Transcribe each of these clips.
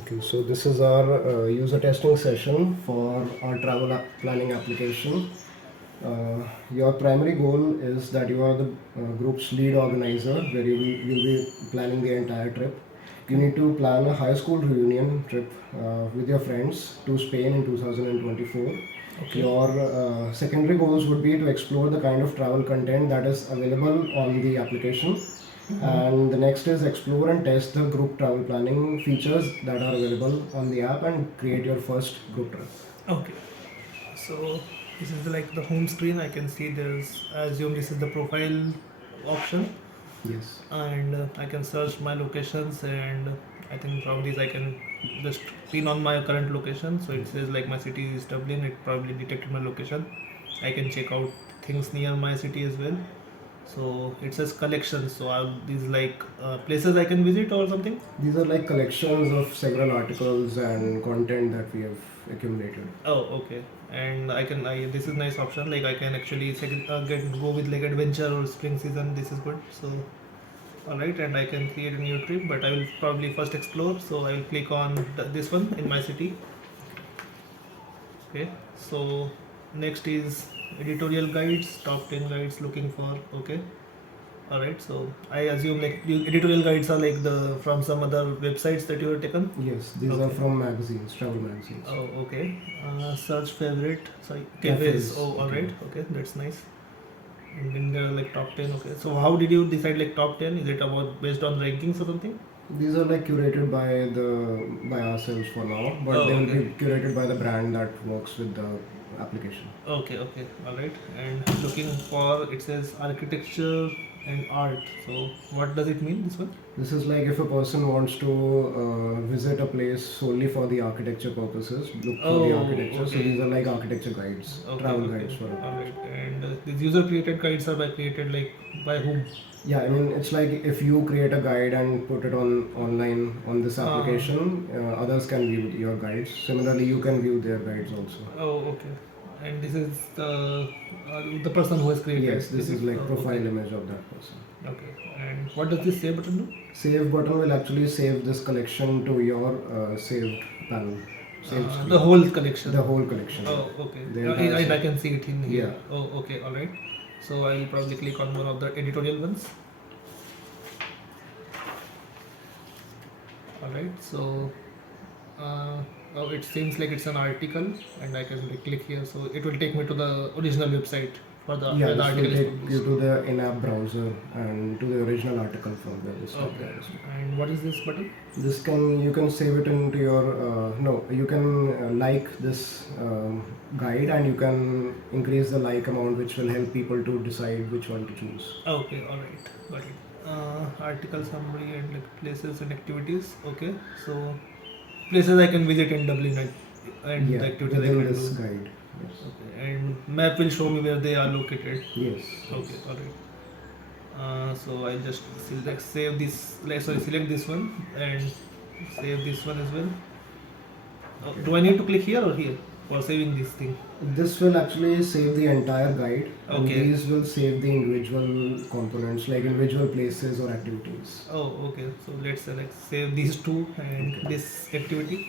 Okay, so this is our user testing session for our travel planning application. Your primary goal is that you are the group's lead organizer, where you'll be planning the entire trip. You Okay. need to plan a high school reunion trip with your friends to Spain in 2024. Okay. Your secondary goals would be to explore the kind of travel content that is available on the application, and the next is explore and test the group travel planning features that are available on the app and create your first group trip. Okay. So this is like the home screen. I can see there's. I assume this is the profile option, Yes. and I can search my locations, and I think from these I can just pin on my current location. So it says like my city is Dublin. It probably detected my location. I can check out things near my city as well. So it says collections. So are these like places I can visit or something? These are like collections of several articles and content that we have accumulated. Oh, okay. And I can. This is nice option. Like I can actually get go with like adventure or spring season. This is good. So all right, and I can create a new trip. But I will probably first explore. So I will click on this one in my city. Okay. So next is editorial guides. Top 10 guides looking for. Okay. All right. So I assume like editorial guides are like the from some other websites that you have taken. Yes, these are Okay. from magazines, travel magazines. Oh, okay. Search favorite. Sorry, cafes. Cafes. Oh, all Okay. right. Okay, that's nice. And then there are like top 10. Okay. So how did you decide like top 10? Is it about based on rankings or something? These are like curated by ourselves for now, but Oh, they will okay. be curated by the brand that works with the application. Okay, okay. All right. And looking for it says architecture and art. So what does it mean? This one? This is like if a person wants to visit a place solely for the architecture purposes, look for the Oh, architecture. So okay. these are like architecture guides, Okay, travel okay. guides for All architecture. right. And these user created guides are by created like by whom? Yeah, I mean it's like if you create a guide and put it on online on this Uh, application, others can view your guides. Similarly, you can view their guides also. oh, okay. And this is the person who has created. Yes, this Is it? is like Oh, profile okay. image of that person. Okay. And what does this save button do? Save button will actually save this collection to your saved panel, saved The screen. whole collection. The whole collection. Oh, okay. The entire I set. can see it in here. Yeah. Oh, okay. All right. So I will probably click on one of the editorial ones. All right. So oh, it seems like it's an article, and I can like, click here. So it will take me to the original website for the Yeah, where the this will article is take you published. to the in-app browser and to the original article from where this Okay. guide is. And what is this button? This can you can save it into your no you can like this guide, and you can increase the like amount, which will help people to decide which one to choose. Okay, all right, got it. Article summary and like places and activities. Okay, so places I can visit in Dublin and Yeah, the activities I within can this do. guide. Yes. Okay, and map will show me where they are located. Yes. Okay, all right. So I just select save this. Like, sorry, select this one and save this one as well. Okay. Do I need to click here or here for saving this thing? This will actually save the entire guide, and Okay. these will save the individual components, like individual places or activities. Oh, okay. So let's select save these two and Okay. this activity.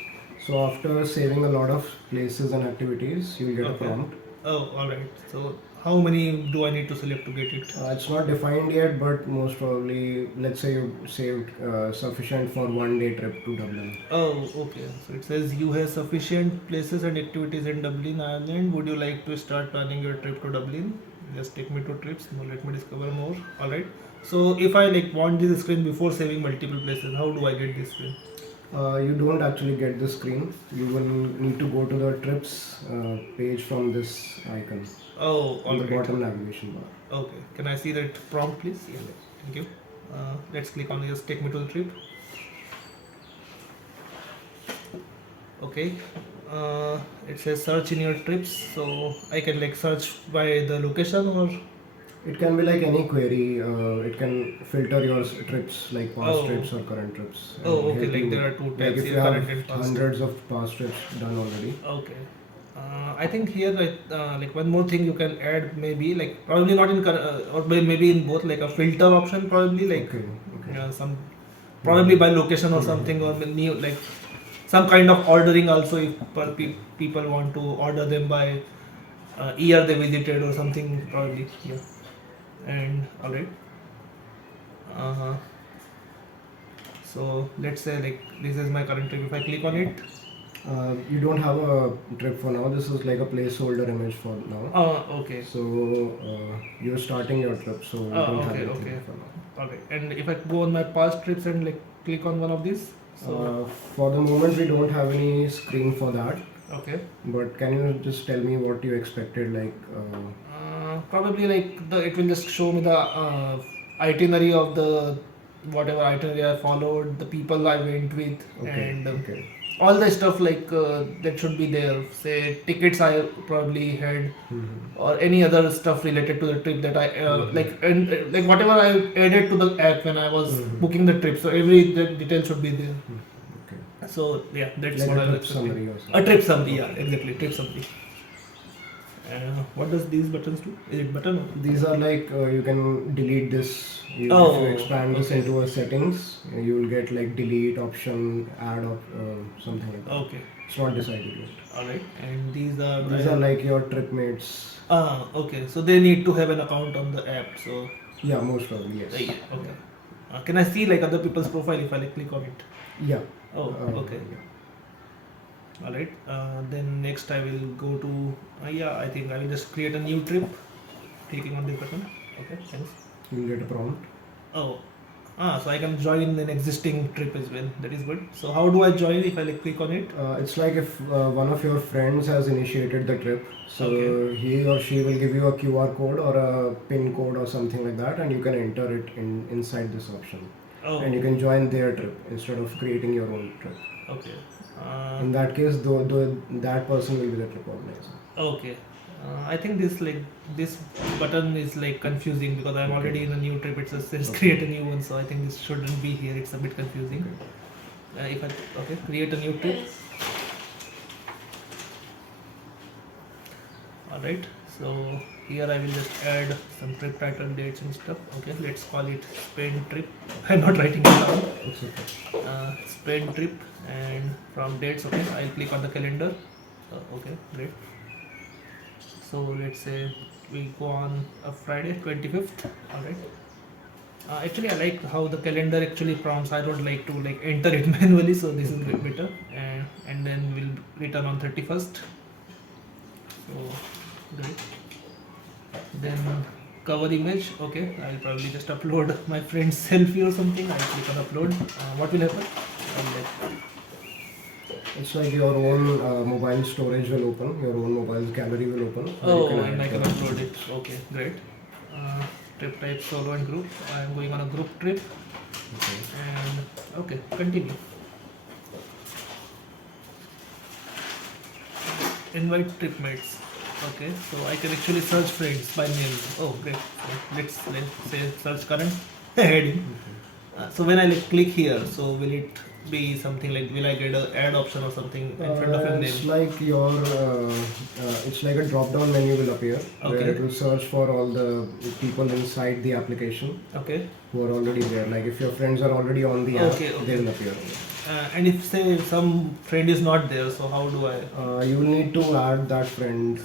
So after saving a lot of places and activities, you'll get a Okay. prompt. Oh, all right. So how many do I need to select to get it? It's not defined yet, but most probably, let's say you saved sufficient for 1 day trip to Dublin. Oh, okay. So it says you have sufficient places and activities in Dublin, Ireland. Would you like to start planning your trip to Dublin? Just take me to trips. No, let me discover more. All right. So if I like want this screen before saving multiple places, how do I get this screen? You don't actually get the screen. You will need to go to the trips page from this icon Oh, on all the right. bottom navigation bar. Okay. Can I see that prompt, please? Yeah. Thank you. Let's click on just take me to the trip. Okay. It says search in your trips, so I can like search by the location or. It can be like any query. It can filter your trips, like past Oh. trips or current trips. and Oh, okay. help Like you- there are two Like tabs if here, you have current and past. hundreds of past trips done already. Okay. I think here like one more thing you can add maybe like probably not in or maybe in both like a filter option probably like Okay. Okay. some probably by location or something or new like some kind of ordering also if people want to order them by year they visited or something probably. Yeah. And all right. Uh-huh. So let's say like this is my current trip. If I click on it, You don't have a trip for now. This is like a placeholder image for now. okay. So you're starting your trip, so you don't have Okay, anything okay. for now. Okay. And if I go on my past trips and like click on one of these, so For the moment, we don't have any screen for that. okay. But can you just tell me what you expected? Like, Probably like it will just show me the itinerary of the whatever itinerary I followed, the people I went with, okay, and okay. all the stuff like that should be there. Say tickets I probably had, or any other stuff related to the trip that I like, and like whatever I added to the app when I was booking the trip. So every detail should be there. Okay. So yeah, that's Like what a I was trip expecting. summary or A something. trip summary, yeah, exactly, trip summary. What does these buttons do? Is it button? These are like you can delete this. Oh, if you expand this okay. into a settings, you will get like delete option, add something like that. Okay, It's not decided yet. alright. And these are These are like your trip mates. okay. So they need to have an account on the app. So Yeah, most probably yes. yeah, okay. Can I see like other people's profile if I like click on it? Yeah. Oh, okay. Yeah. Alright. Then next I will go to yeah. I think I will just create a new trip. Clicking on this button. Okay, thanks. You will get a prompt. Oh, so I can join an existing trip as well. That is good. So how do I join if I like click on it? It's like if one of your friends has initiated the trip, so Okay. he or she will give you a QR code or a PIN code or something like that, and you can enter it inside this option, Oh, and you can join their trip instead of creating your own trip. okay. In that case, though that person will be the trip organizer. Okay. I think this button is like confusing because I'm already in a new trip. It says create a new one, so I think this shouldn't be here. It's a bit confusing. If I okay create a new trip. Alright. So here I will just add some trip title, dates and stuff. Okay. Let's call it Spain trip. I'm not writing it down. It's okay. Spain trip, and from dates. Okay. I'll click on the calendar. Okay. Great. So let's say we go on a Friday, 25th. Alright. Actually, I like how the calendar actually prompts. I don't like to like enter it manually, so this is a bit better. And then we'll return on 31st. So great. Then cover image. Okay, I'll probably just upload my friend's selfie or something. I'll click on upload. What will happen? It's like your own mobile storage will open, your own mobile gallery will open. where you Oh, can and I add can the- upload it. Okay, great. Trip type solo and group. I am going on a group trip. Okay. And okay, continue. Invite trip mates. Okay, so I can actually search friends by name. Oh, great. So let's say search current heading. So when I like click here, so will it be something like will I get a add option or something in front of your It's name? like it's like a drop down menu will appear where Okay. it will search for all the people inside the application Okay. who are already there. Like if your friends are already on the app, Okay, okay. they will appear. And if say some friend is not there, so how do I? You will need to add that friend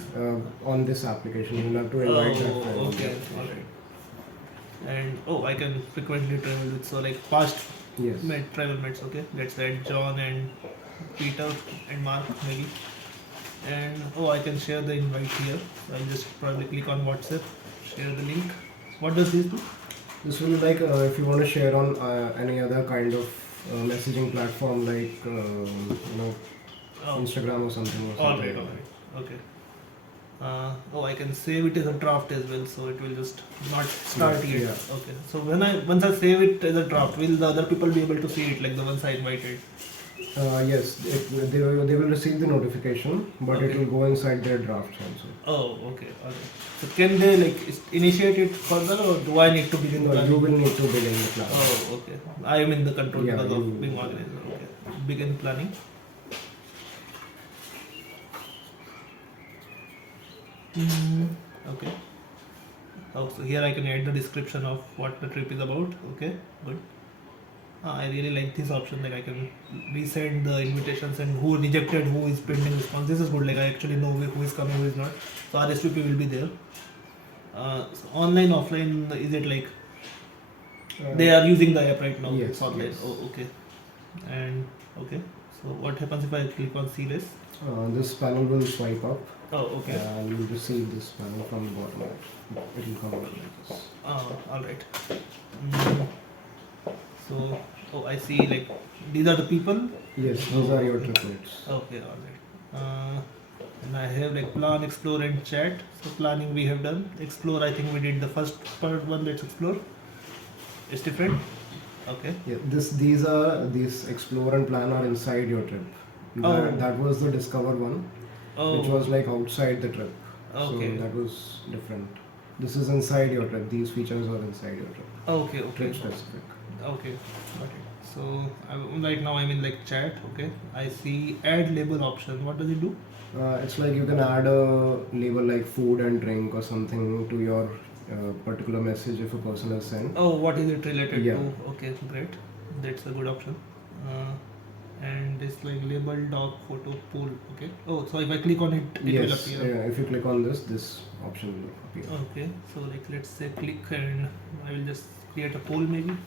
on this application. You will have to invite that friend. on the Okay, application. alright. And I can frequently travel with so like past Yes. travel mates. Okay, let's add John and Peter and Mark maybe. And I can share the invite here. So I'll just probably click on WhatsApp, share the link. What does this do? This will be like if you want to share on any other kind of messaging platform like Oh, Instagram or something. alright, alright. Okay. I can save it as a draft as well, so it will just not start yet. Yeah. Okay. So once I save it as a draft, will the other people be able to see it, like the ones I invited? Yes, they will receive the notification, but Okay. it will go inside their drafts also. Oh, okay. Okay. So can they like initiate it further, or do I need to begin No, planning? you will need to begin the class. Oh, okay. I am in the control Yeah, because you- of being organizer. Okay. Begin planning. Okay. Oh, so here I can add the description of what the trip is about. Okay, good. I really like this option. Like I can resend the invitations and who rejected, who is pending response. This is good. Like I actually know who is coming, who is not. So RSVP will be there. So online, offline, is it like they are using the app right now? Yes, It's online. yes. Oh, okay. And okay. So what happens if I click on see list? This panel will swipe up Oh, okay. and you'll receive this panel from the bottom. It will come out like this. All right. Mm, so, oh, I see. Like these are the people. Yes, these are your triplets. Okay, all right. And I have like plan, explore, and chat. So planning we have done. Explore, I think we did the first part one. Let's explore. It's different. Okay. Yeah, these explore and plan are inside your trip. Oh. That was the discover one, Oh. which was like outside the trip. Okay. So that was different. This is inside your trip. These features are inside your trip. Okay. Okay. Trip specific. Okay. Got it. So right now I'm in like chat. Okay. I see add label option. What does it do? It's like you can add a label like food and drink or something to your particular message if a person has sent. Oh, what is it related Yeah. to? Okay, great. That's a good option. And this like label dog photo pool. Okay. Oh, so if I click on it, it will Yes, appear. if you click on this option will appear. Okay. So like let's say click and I will just create a poll maybe.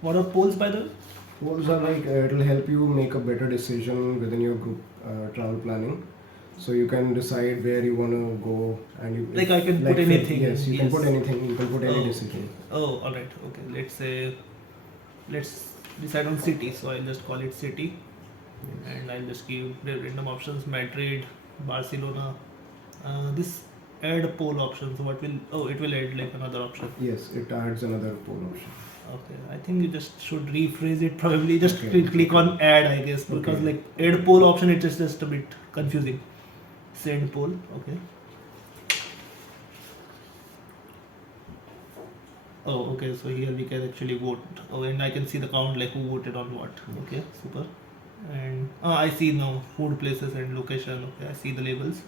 What are polls by the way? Polls are like it will help you make a better decision within your group travel planning. So you can decide where you want to go, and you Like I can put anything. Yes, you can Yes. put anything. You can put any Oh, decision. Oh, all right. Okay. Let's say let's decide on city. So I'll just call it city, and I'll just give the random options: Madrid, Barcelona. This add poll option. So what will? Oh, it will add like another option. Yes, it adds another poll option. Okay, I think you just should rephrase it. Probably just Okay. click on add, I guess, because Okay. like add poll option, it is just a bit confusing. Send poll. Okay. Oh, okay. So here we can actually vote. Oh, and I can see the count, like who voted on what. Okay, super. And I see now food places and location. Okay, I see the labels.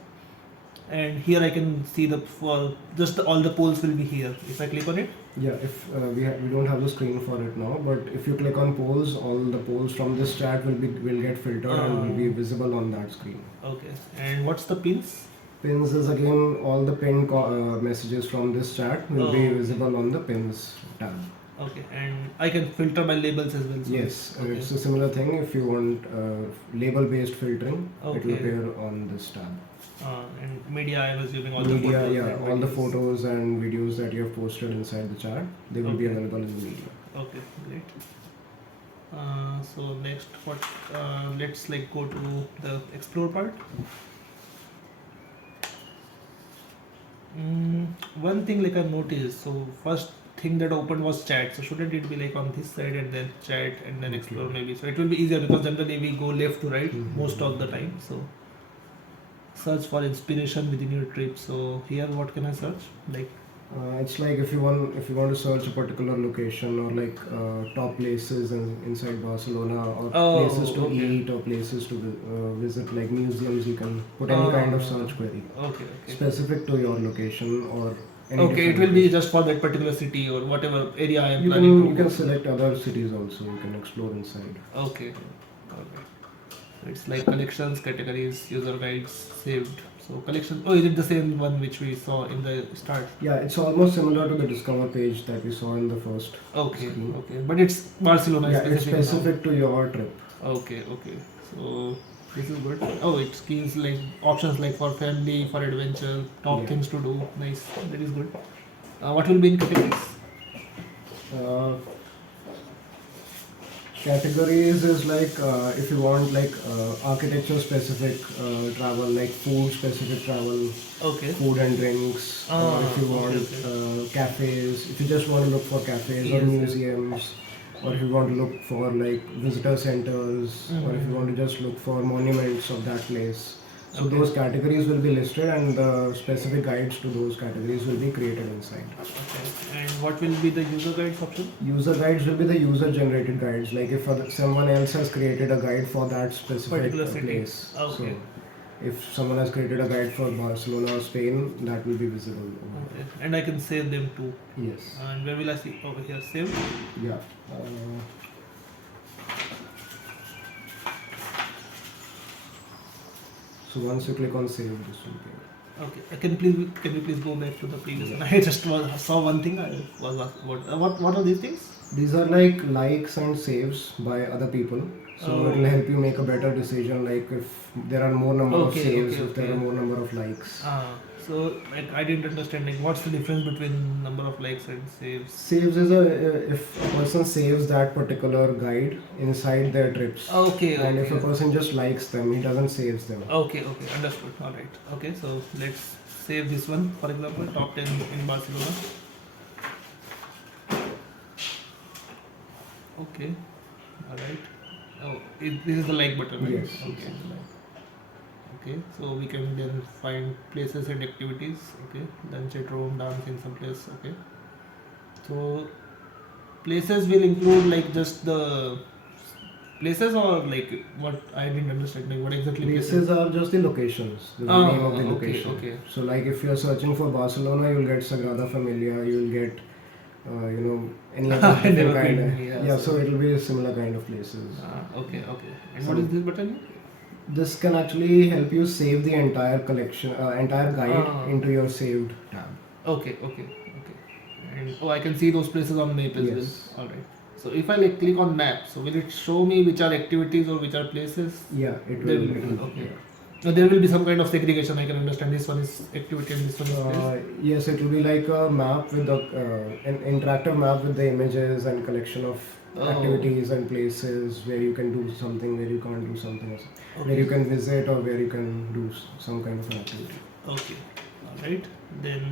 And here I can see the for just all the polls will be here. If I click on it. Yeah, if we don't have the screen for it now, but if you click on polls, all the polls from this chat will get filtered and will be visible on that screen. Okay. And what's the pins? Pins is again all the pinned messages from this chat will be Oh. visible on the pins tab. Okay, and I can filter by labels as well. So Yes, okay. it's a similar thing. If you want label-based filtering, it will Okay. appear on this tab. And media, I was using all Media, the photos. yeah, and all the videos. photos and videos that you have posted inside the chat, they will be Okay. available in the media. Okay, great. So next, what? Let's like go to the explore part. One thing like I noticed. So first thing that opened was chat. So shouldn't it be like on this side and then chat and then explore maybe? So it will be easier because generally we go left to right most of the time. So search for inspiration within your trip. So here, what can I search? Like It's like if you want to search a particular location or like top places inside Barcelona or places to okay. eat or places to visit like museums, you can put any kind of search query okay. specific to your location or any Okay, it different will be location. just for that particular city or whatever area I am You planning can to you can go. select other cities also. You can explore inside. Okay. Okay. It's like collections, categories, user guides, saved. So collection. Oh, is it the same one which we saw in the start? Yeah, it's almost similar to the discover page that we saw in the first. Okay. screen. Okay. But it's Barcelona. Yeah, it's specific now. specific to your trip. Okay. Okay. So this is good. Oh, it gives like options like for family, for adventure, top Yeah. things to do. Nice. That is good. What will be in categories? Uh, Categories is like if you want like architecture specific travel, like food specific travel, Okay. food and drinks, or if you want okay. cafes, if you just want to look for cafes or Yes, yes. museums, or if you want to look for like visitor centers, or if you want to just look for monuments of that place. So Okay. those categories will be listed and the specific guides to those categories will be created inside. Okay. And what will be the user guides option? User guides will be the user generated guides. Like if someone else has created a guide for that specific Particular city. place. Okay. So if someone has created a guide for Barcelona or Spain, that will be visible. over Okay. And I can save them too. there. Yes. And where will I see? Over here, save. Yeah. So once you click on save, this will appear. Okay. Can you please go back to the previous one? I just saw one thing. What are these things? These are like likes and saves by other people. So Oh. it will help you make a better decision. Like if there are more number of Okay, saves, okay, if there okay. are more number of likes. So like I didn't understand like what's the difference between number of likes and saves? Saves is if a person saves that particular guide inside their trips. Okay, And if a okay. person just likes them, he doesn't saves them. Okay, understood. All right. Okay, so let's save this one. For example, top 10 in Barcelona. Okay, all right. Oh, this is the like button, right? Yes. Okay. Okay, so we can then find places and activities. Okay, lunch at Rome, dance in some place. Okay, so places will include like just the places or like what I didn't understand. Like what exactly Places are just the locations, the Ah, name of the okay, location. okay. So like if you're searching for Barcelona, you'll get Sagrada Familia, you'll get any other I different never kind. been, yeah, So it'll be a similar kind of places. Okay. And So what is this button? this can actually help you save the entire collection, entire guide Ah. into your saved tab. Okay. And I can see those places on map as Yes. well. All right. So if I like click on map, so will it show me which are activities or which are places? Yeah, it They will. will. Okay. Yeah. So there will be some kind of segregation. I can understand this one is activity and this one is place. Yes, it will be like a map with an interactive map with the images and collection of Oh. activities and places where you can do something, where you can't do something, or Okay. where you can visit or where you can do some kind of an activity. Okay. All right. Then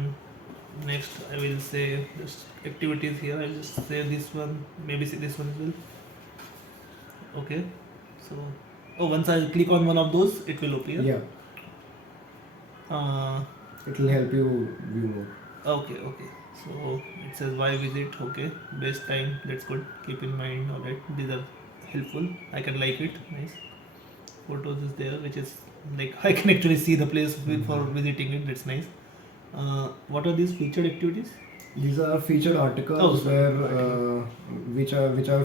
next I will say just activities here. I'll just say this one. Maybe see this one as well. Okay. So once I click on one of those, it will appear. Yeah, Uh, it will help you view more. okay. So it says why visit. Okay. Best time. That's good. Keep in mind. All right. These are helpful. I can like it. Nice. Photos is there, which is like I can actually see the place for visiting it. That's nice. What are these featured activities? These are featured articles Oh, sorry. where which are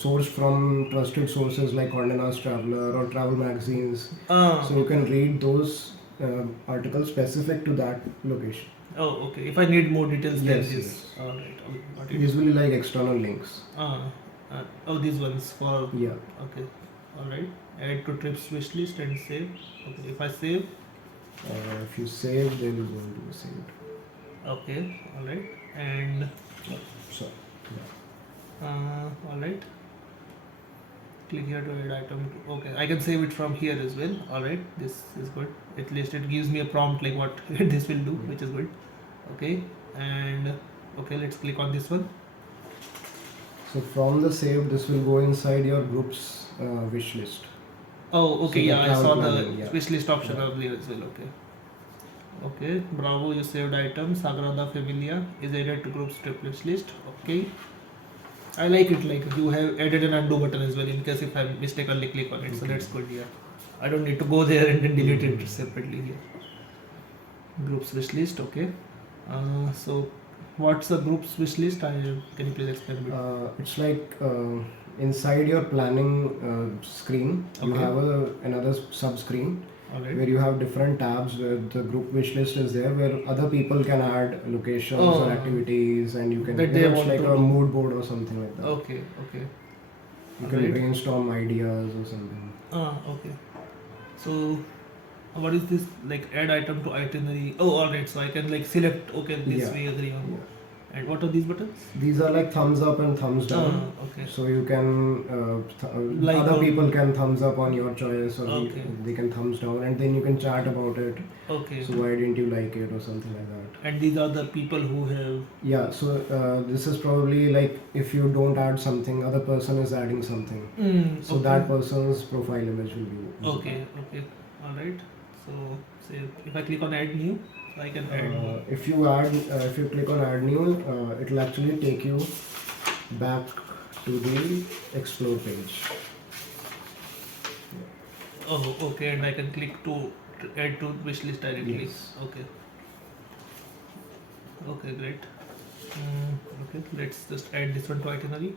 sourced from trusted sources like Condé Nast Traveler or travel magazines. So you can read those articles specific to that location. Oh, okay. If I need more details, then Yes, this. yes. All right. Okay, got it. Usually like external links. These ones for. Yeah. Okay. All right. Add to trips wish list and save. Okay. If I save. If you save, then you're going to be saved. Okay. All right. And. So, All right. Click here to add item. Okay. I can save it from here as well. All right. This is good. At least it gives me a prompt like what this will do, which is good. Okay. And okay, let's click on this one. So from the save, this will go inside your group's wish list. Oh, okay, So the yeah, I saw travel the planning, yeah. wish list option Yeah. earlier as well. Okay, bravo, you saved item. Sagrada Familia is added to group's trip wish list. Okay, I like it. Like you have added an undo button as well in case if I mistakenly click on it. So Okay. that's good. Yeah, I don't need to go there and then delete it separately here. Group's wish list. Okay. So what's the group's wish list? Can you please explain a bit? It's like inside your planning screen, you Okay. have another sub screen All right. where you have different tabs where the group wish list is there, where other people can add locations Oh. or activities, and you can. That they It's want like to a do. mood board or something like that. Okay. You can Alright. brainstorm ideas or something. Okay. So, what is this like add item to itinerary? Oh, alright. So I can like select. Okay, this Yeah. we agree on. Yeah. And what are these buttons? These are like thumbs up and thumbs down. Okay. So you can Like other on- people can thumbs up on your choice, or Okay. they can thumbs down, and then you can chat about it. Okay. So why didn't you like it or something like that? And these are the people who have. Yeah. So this is probably like if you don't add something, other person is adding something. So okay. that person's profile image will be. visible. Okay. Alright. So say if I click on add new, I can add. If you click on add new, it will actually take you back to the explore page. Oh, okay. And I can click to add to wish list directly. Yes. Okay. Okay, great. Okay, let's just add this one to itinerary.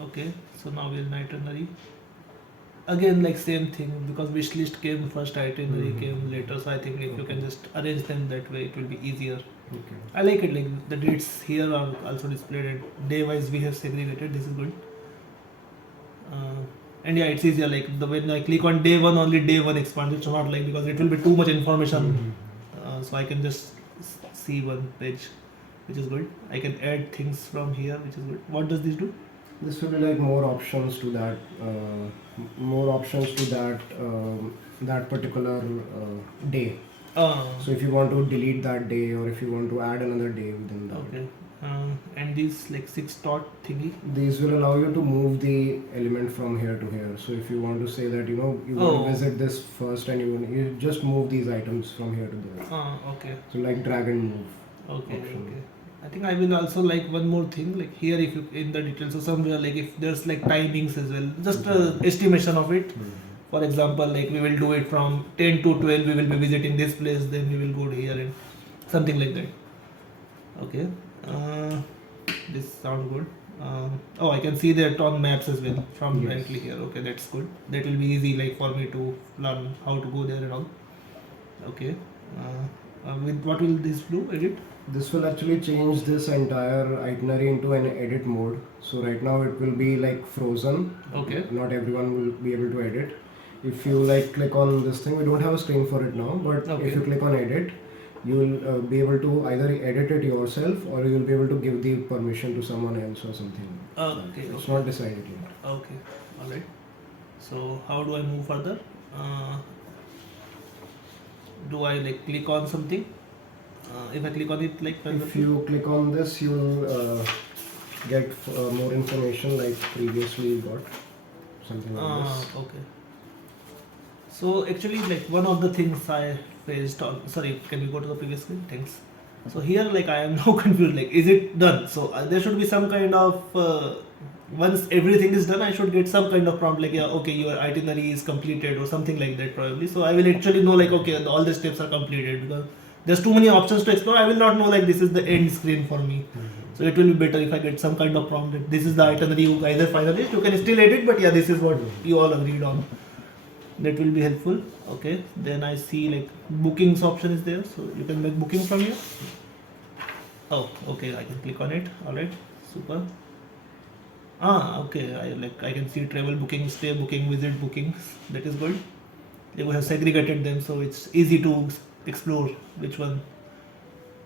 Okay, so now we're in itinerary. again like same thing, because wish list came first, itinerary came later, so I think if you can just arrange them that way, it will be easier. Okay. I like it, like the dates here are also displayed and day wise we have segregated. This is good. And yeah, it's easier, like the when I click on day one, only day one expands. It's not like, because it will be too much information, so I can just see one page, which is good. I can add things from here, which is good. What does this do? This will be like more options to that, that particular day. So if you want to delete that day, or if you want to add another day within that. Okay. And these like 6 dot thingy. These will allow you to move the element from here to here. So if you want to say that you want to visit this first, and you just move these items from here to there. Okay. So like drag and move. Okay. option. Okay. I think I will also like one more thing, like here if you in the details, so somewhere like if there's like timings as well, just estimation of it. For example, like we will do it from 10 to 12, we will be visiting this place, then we will go here and something like that. Okay. This sounds good. Oh, I can see that on maps as well from Yes. directly here. Okay, that's good. That will be easy, like for me to learn how to go there and all. Okay. With what will this do? Edit? This will actually change this entire itinerary into an edit mode. So right now it will be like frozen. Okay. Not everyone will be able to edit. If you like click on this thing, we don't have a screen for it now, but Okay. if you click on edit, you will be able to either edit it yourself, or you will be able to give the permission to someone else or something. Okay. It's Okay. not decided yet. Okay. All right. So how do I move further? Do I like click on something? If I click on it, like for If example, you click on this, you will get more information like previously you got. Something like this. okay. So actually, like one of the things I faced on, sorry, can we go to the previous screen? Thanks. So here, like I am now confused. Like, is it done? So there should be some kind of once everything is done, I should get some kind of prompt like, yeah, okay, your itinerary is completed or something like that probably. So I will actually know like, okay, all the steps are completed, because there's too many options to explore. I will not know like this is the end screen for me. So it will be better if I get some kind of prompt that this is the itinerary you guys have finalized. You can still edit, but yeah, this is what you all agreed on. That will be helpful. Okay. Then I see like bookings option is there, so you can make booking from here. Oh, okay. I can click on it. All right. Super. Okay. I can see travel booking, stay booking, visit bookings. That is good. They will have segregated them, so it's easy to explore which one.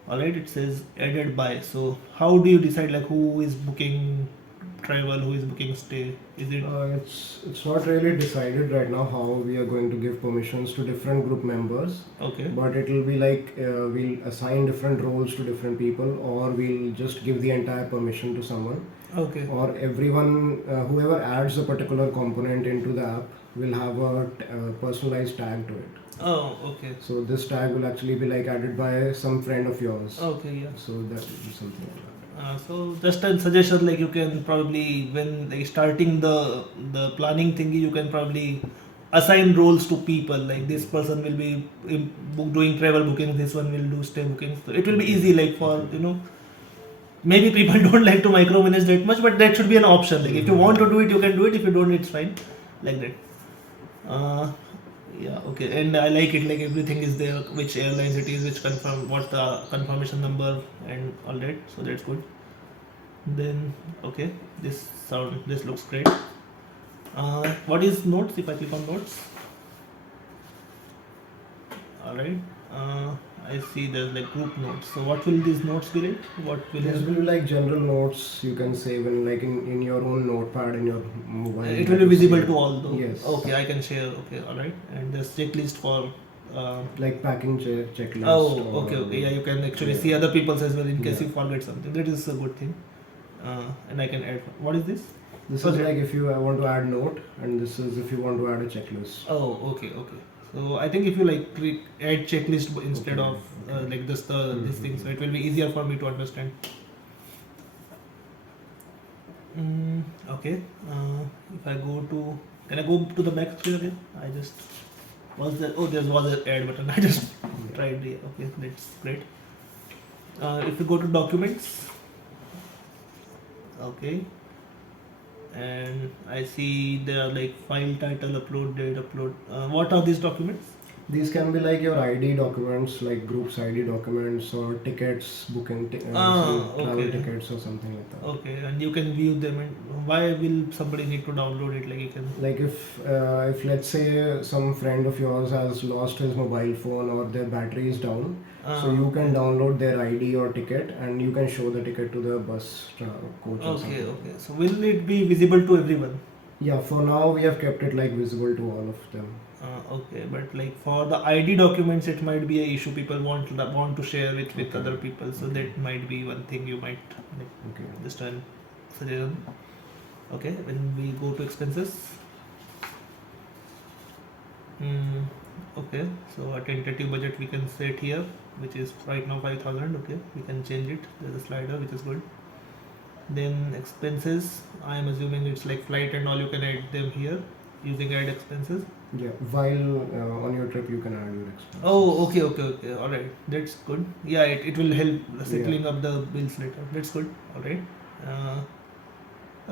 Alright, it says added by. So how do you decide like who is booking travel, who is booking stay? Is it It's not really decided right now how we are going to give permissions to different group members, okay? but it will be like we'll assign different roles to different people, or we'll just give the entire permission to someone, Okay. or everyone whoever adds a particular component into the app will have a personalized tag to it. Oh, okay. So this tag will actually be like added by some friend of yours. Okay, yeah. So that will be something like that. So just a suggestion, like you can probably when like starting the planning thingy, you can probably assign roles to people. Like this person will be doing travel booking, this one will do stay bookings. So it will be easy, like for maybe people don't like to micromanage that much, but that should be an option. Like if you want to do it, you can do it. If you don't, it's fine. Like that. Yeah, okay. And I like it. Like everything is there. Which airlines it is, which confirm, what's the confirmation number, and all that. So that's good. Then okay, this looks great. What is notes? If I click on notes, all right. I see there's like group notes. So what will these notes be like? What will This will be like general notes you can save in your own notepad in your mobile. it will be visible to all though. Yes. Okay, I can share. Okay, all right. And there's checklist for. Like packing checklist. Oh, okay. Yeah, you can actually see other people's as well in case Yeah. you forget something. That is a good thing. And I can add. What is this? This Okay. is like if you want to add note, and this is if you want to add a checklist. Oh, okay. So I think if you like add checklist instead Okay. of like this this thing, so it will be easier for me to understand. Okay. If I go to, can I go to the back screen again? I just was there. Oh, there was an add button. I just tried. Yeah, okay, that's great. If you go to documents, okay. and I see there are like file title, upload date, upload. What are these documents? These can be like your ID documents, like groups ID documents or tickets, booking some travel Okay. tickets or something like that. Okay, and you can view them. And why will somebody need to download it? Like you can. Like if let's say some friend of yours has lost his mobile phone or their battery is down, so you can download their ID or ticket and you can show the ticket to the coach or something. Okay. So will it be visible to everyone? Yeah, for now we have kept it like visible to all of them. Okay, but like for the ID documents, it might be a issue. People want to share it with Okay. other people, so that might be one thing you might like, Okay. just an suggestion. Okay, when we go to expenses. Okay, so a tentative budget we can set here, which is right now 5,000. Okay, we can change it. There's a slider, which is good. Then expenses, I am assuming it's like flight and all. You can add them here using add expenses. Yeah, while on your trip you can add your expenses. Oh, okay. All right, that's good. Yeah, it will help settling up the bills later. That's good. All right.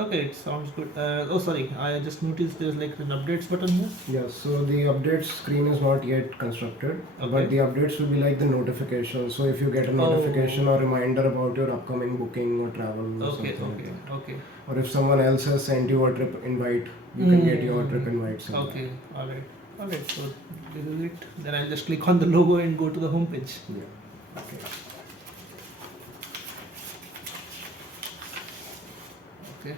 Okay, it sounds good. Oh, sorry, I just noticed there's like an updates button here. Yeah, so the updates screen is not yet constructed, Okay. but the updates will be like the notifications. So if you get a notification or reminder about your upcoming booking or travel or something like that. Okay. Or if someone else has sent you a trip invite, you can get your trip invites. in Okay, all right. So this is it. Then I'll just click on the logo and go to the home page. that. Yeah. Okay. Okay.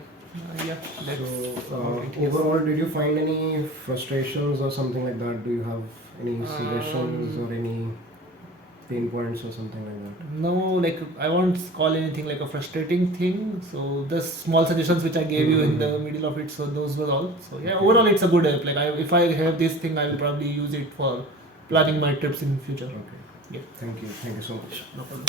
Yeah. Let's. So yes. overall, did you find any frustrations or something like that? Do you have any suggestions or any pain points or something like that? No, like I won't call anything like a frustrating thing. So the small suggestions which I gave you in the middle of it, so those were all. So yeah, Okay. overall it's a good app. Like if I have this thing, I will probably use it for planning my trips in future. Okay. Yeah. Thank you. Thank you so much. No problem.